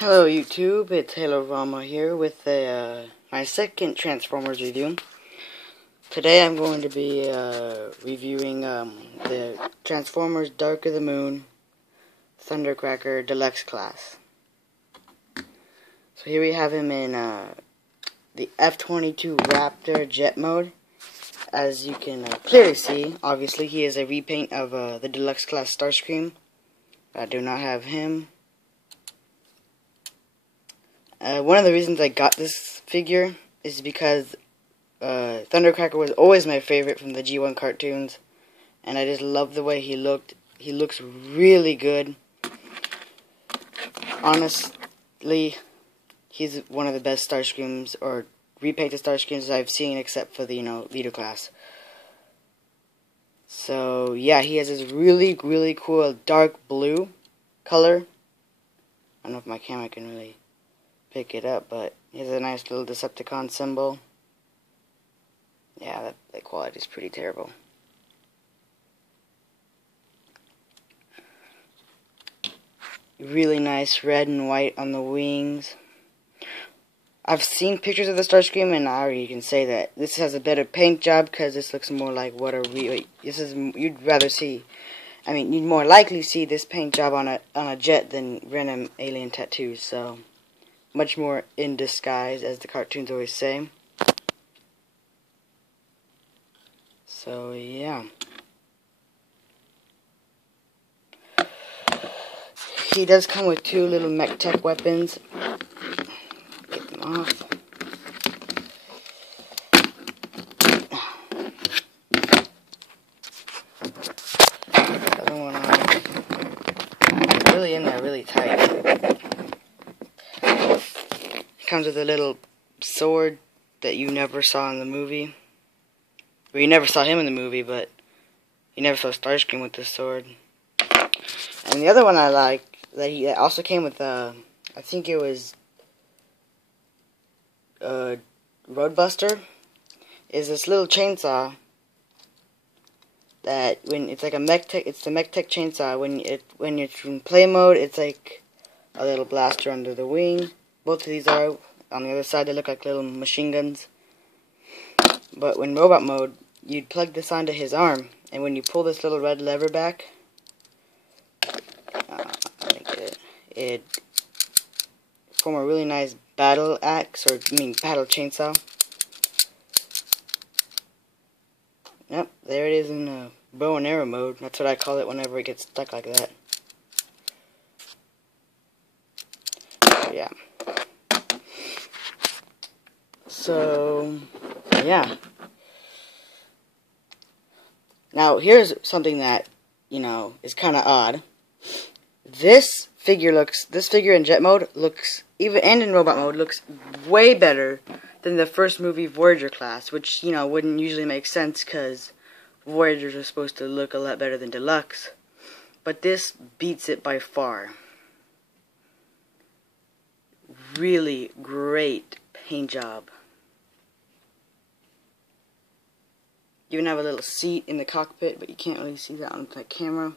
Hello YouTube, it's Halo Rama here with my second Transformers review. Today I'm going to be reviewing the Transformers Dark of the Moon Thundercracker Deluxe class. So here we have him in the F-22 Raptor jet mode. As you can clearly see, obviously he is a repaint of the Deluxe class Starscream. I do not have him. One of the reasons I got this figure is because Thundercracker was always my favorite from the G1 cartoons, and I just love the way he looked. He looks really good. Honestly, he's one of the best Starscreams, or repainted Starscreams I've seen, except for the, leader class. So, yeah, he has this really, really cool dark blue color. I don't know if my camera can really pick it up, but he has a nice little Decepticon symbol. Yeah, that quality is pretty terrible. Really nice red and white on the wings. I've seen pictures of the Starscream, and I already can say that this has a better paint job because this looks more like what you'd rather see. I mean, you'd more likely see this paint job on a jet than random alien tattoos. So much more in disguise, as the cartoons always say. So, yeah. He does come with two little mech tech weapons. Get them off. Other one on. Really in there, really tight. Comes with a little sword that you never saw in the movie. Well, you never saw him in the movie, but you never saw Starscream with this sword. And the other one I like, that also came with, I think it was Roadbuster, is this little chainsaw that when it's like a mech tech, it's the mech tech chainsaw. When it's in play mode, it's like a little blaster under the wing. Both of these are. On the other side, they look like little machine guns. But when robot mode, you'd plug this onto his arm, and when you pull this little red lever back, it form a really nice battle axe, battle chainsaw. Yep, there it is in bow and arrow mode. That's what I call it whenever it gets stuck like that. Yeah. So, yeah. Now, here's something that, is kind of odd. This figure in jet mode and in robot mode, looks way better than the first movie Voyager class, which, wouldn't usually make sense because Voyagers are supposed to look a lot better than Deluxe. But this beats it by far. Really great paint job. You even have a little seat in the cockpit, but you can't really see that on the camera.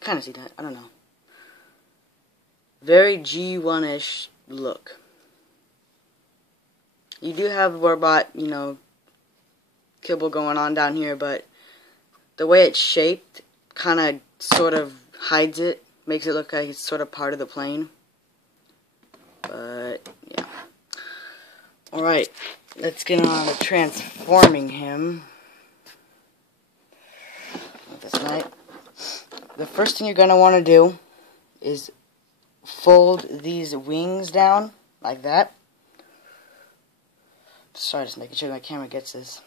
Kind of see that, I don't know. Very G1-ish look. You do have robot, kibble going on down here, but the way it's shaped kind of sort of hides it, makes it look like it's sort of part of the plane. But, yeah. Alright, let's get on to transforming him. This night. The first thing you're going to want to do is fold these wings down like that. Sorry, just making sure my camera gets this.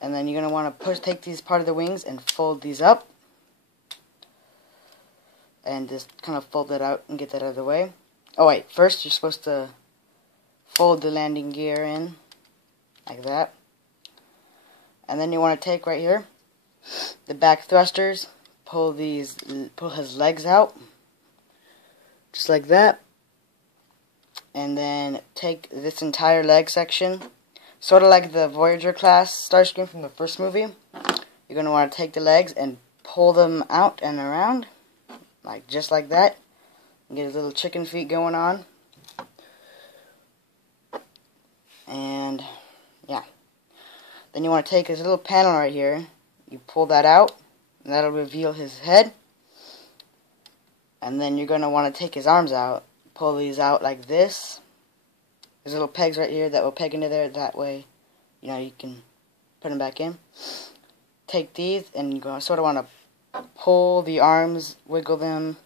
And then you're going to want to take these part of the wings and fold these up. And just kind of fold that out and get that out of the way. Oh wait, first you're supposed to fold the landing gear in like that. And then you want to take right here the back thrusters, pull his legs out, just like that, and then take this entire leg section, sort of like the Voyager class Starscream from the first movie. You're going to want to take the legs and pull them out and around, just like that. Get his little chicken feet going on. And yeah. Then you want to take his little panel right here. You pull that out. And that'll reveal his head. And then you're going to want to take his arms out. Pull these out like this. There's little pegs right here that will peg into there. That way, you know, you can put them back in. Take these and you're going to sort of want to pull the arms, wiggle them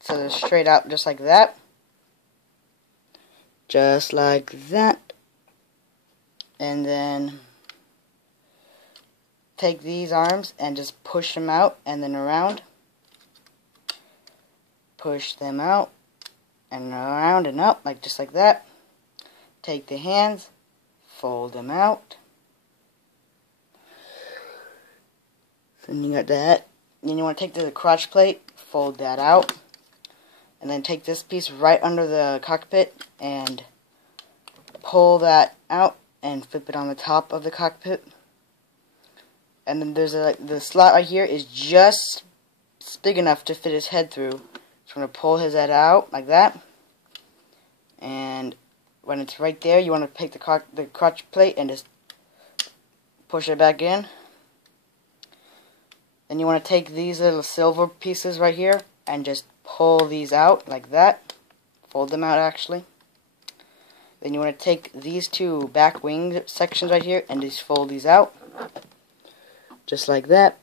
so they're straight out just like that. Just like that. And then take these arms and just push them out and then around. Push them out and around and up, like just like that. Take the hands, fold them out. Then you got that. Then you want to take the crotch plate, fold that out. And then take this piece right under the cockpit and pull that out and flip it on the top of the cockpit. And then there's the slot right here is just big enough to fit his head through. So I'm going to pull his head out like that. And when it's right there, you want to take the crotch plate and just push it back in. Then you want to take these little silver pieces right here and just pull these out like that. Fold them out actually. Then you want to take these two back wing sections right here and just fold these out. Just like that.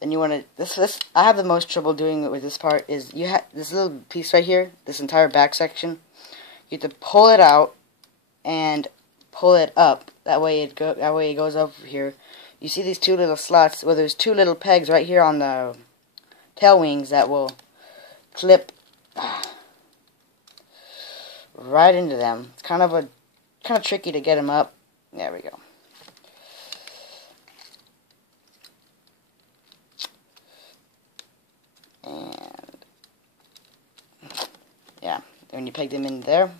Then you want to, this I have the most trouble doing it with this part, is you have this little piece right here, this entire back section. You have to pull it out and pull it up. That way it goes over here. You see these two little slots, well there's two little pegs right here on the tail wings that will clip right into them. It's kind of tricky to get them up. There we go. And yeah, when you peg them in there,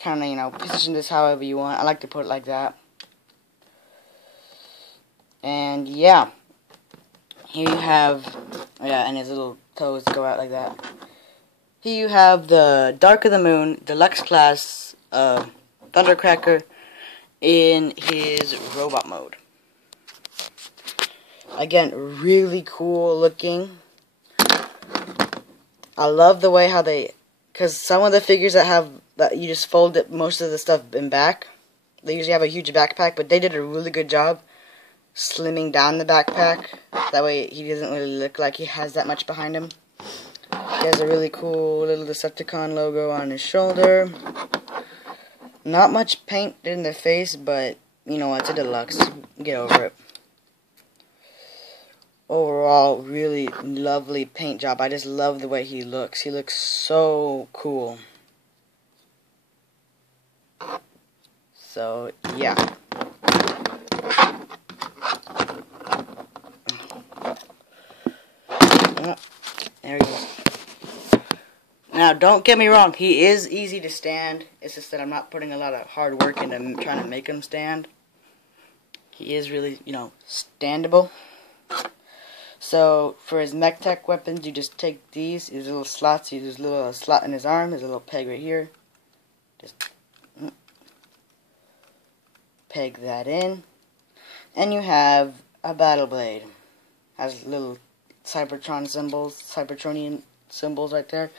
kind of, you know, position this however you want. I like to put it like that. And yeah, here you have, yeah, and his little toes go out like that. Here you have the Dark of the Moon Deluxe class thundercracker in his robot mode. Again, really cool looking. I love the way how because some of the figures that you just fold most of the stuff in back, they usually have a huge backpack, but they did a really good job slimming down the backpack. That way he doesn't really look like he has that much behind him. He has a really cool little Decepticon logo on his shoulder. Not much paint in the face, but you know, it's a Deluxe. Get over it. Overall, really lovely paint job. I just love the way he looks. He looks so cool. So, yeah. There he goes. Now, don't get me wrong. He is easy to stand. It's just that I'm not putting a lot of hard work into trying to make him stand. He is really, you know, standable. So, for his mech tech weapons, you just take these little slots. There's a little slot in his arm. There's a little peg right here. Just peg that in. And you have a battle blade. Has little Cybertronian symbols right there.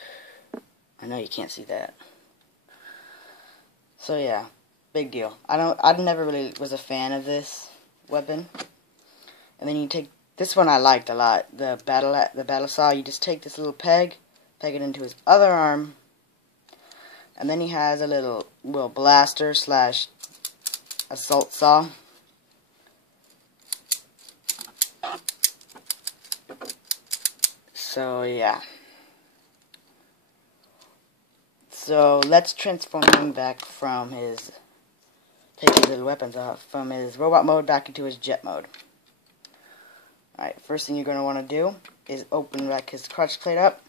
I know you can't see that. So yeah, big deal. I never really was a fan of this weapon. And then you take this one. I liked a lot. The battle saw. You just take this little peg it into his other arm, and then he has a little blaster / assault saw. So yeah. So let's transform him back from take his little weapons off, from his robot mode back into his jet mode. Alright, first thing you're going to want to do is open back his crotch plate up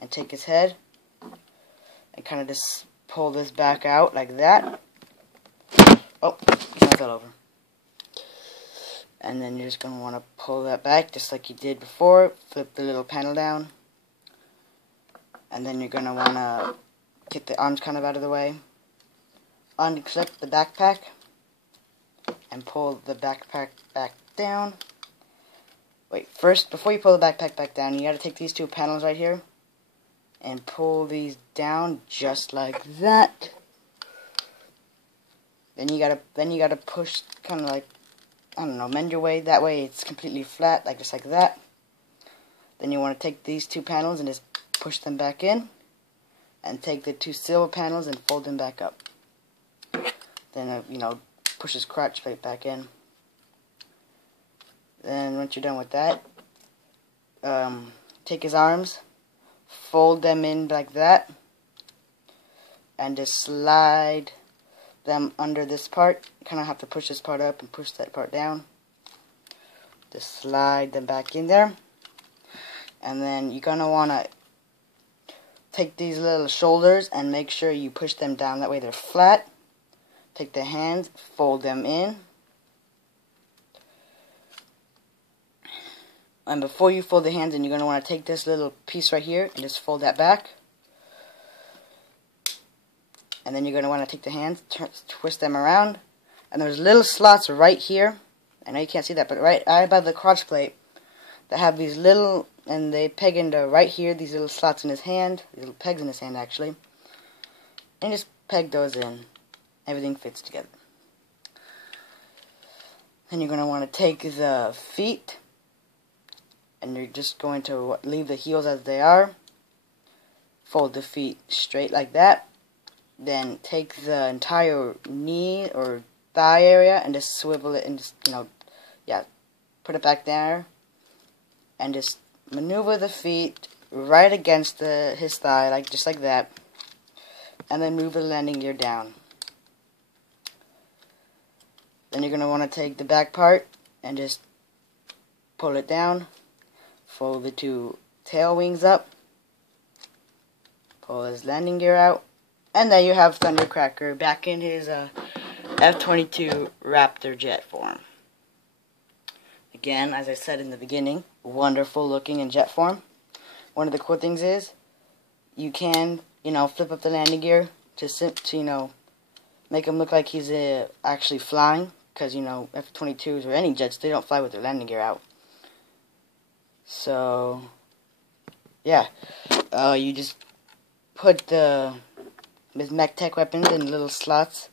and take his head and kind of just pull this back out like that. Oh, I fell over. And then you're just going to want to pull that back just like you did before. Flip the little panel down And then you're going to want to get the arms kind of out of the way. Unclip the backpack and pull the backpack back down. Wait, first, before you pull the backpack back down, you got to take these two panels right here and pull these down just like that. Then you gotta push, kind of like, I don't know, mend your way. That way it's completely flat, like just like that. Then you want to take these two panels and just push them back in, and take the two silver panels and fold them back up. Then you know, push his crotch plate back in. Then once you're done with that, take his arms, fold them in like that, and just slide them under this part. You kind of have to push this part up and push that part down. Just slide them back in there. And then you're going to want to take these little shoulders and make sure you push them down. That way they're flat. Take the hands, fold them in. And before you fold the hands in, you're going to want to take this little piece right here and just fold that back. And then you're going to want to take the hands, twist them around. And there's little slots right here. I know you can't see that, but right by the crotch plate, that have these little, and they peg into right here, these little slots in his hand, these little pegs in his hand actually. And just peg those in. Everything fits together. Then you're going to want to take the feet, and you're just going to leave the heels as they are. Fold the feet straight like that. Then take the entire knee or thigh area and just swivel it and just, you know, yeah, put it back there. And just maneuver the feet right against his thigh, like just like that. And then move the landing gear down. Then you're going to want to take the back part and just pull it down. Fold the two tail wings up. Pull his landing gear out. And then you have Thundercracker back in his F-22 Raptor jet form. Again, as I said in the beginning, wonderful looking in jet form. One of the cool things is you can, you know, flip up the landing gear to you know, make him look like he's actually flying. Because, you know, F-22s or any jets, they don't fly with their landing gear out. So, yeah. You just put his mech tech weapons in little slots.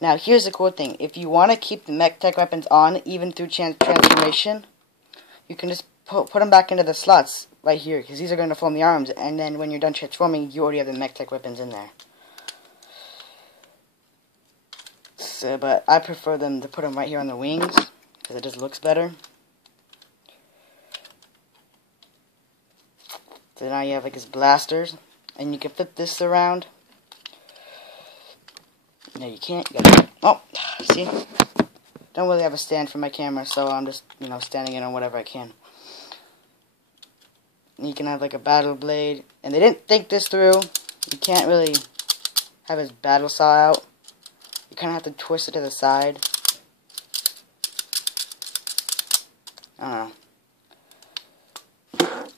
Now, here's the cool thing. If you want to keep the mech tech weapons on, even through transformation, you can just put them back into the slots right here, because these are going to form the arms, and then when you're done transforming, you already have the mech tech weapons in there. So, but I prefer them to put them right here on the wings, because it just looks better. So now you have like his blasters, and you can flip this around. No, you can't. You gotta, oh, see? Don't really have a stand for my camera, so I'm just, you know, standing it on whatever I can. And you can have like a battle blade, and they didn't think this through. You can't really have his battle saw out. You kind of have to twist it to the side. I don't know.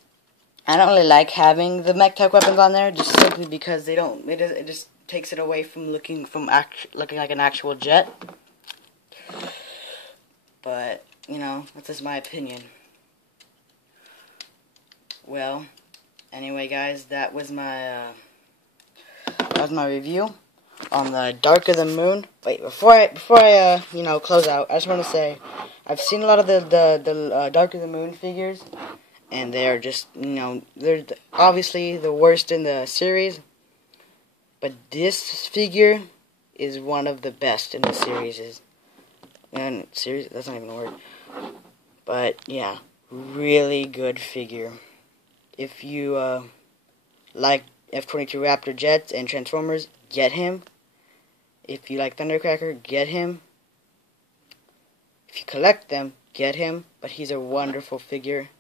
I don't really like having the mech tech weapons on there, just simply because they don't. It just takes it away from looking like an actual jet. But you know, that's just my opinion. Well, anyway, guys, that was my review on the Dark of the Moon. Wait, before I you know, close out, I just want to say I've seen a lot of the Dark of the Moon figures, and they're just, you know, they're obviously the worst in the series. But this figure is one of the best in the series. And series, that's not even a word. But yeah, really good figure. If you like F-22 Raptor jets and Transformers, get him. If you like Thundercracker, get him. If you collect them, get him. But he's a wonderful figure,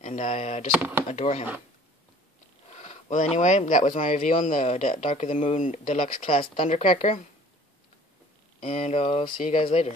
and I just adore him. Well, anyway, that was my review on the Dark of the Moon Deluxe Class Thundercracker. And I'll see you guys later.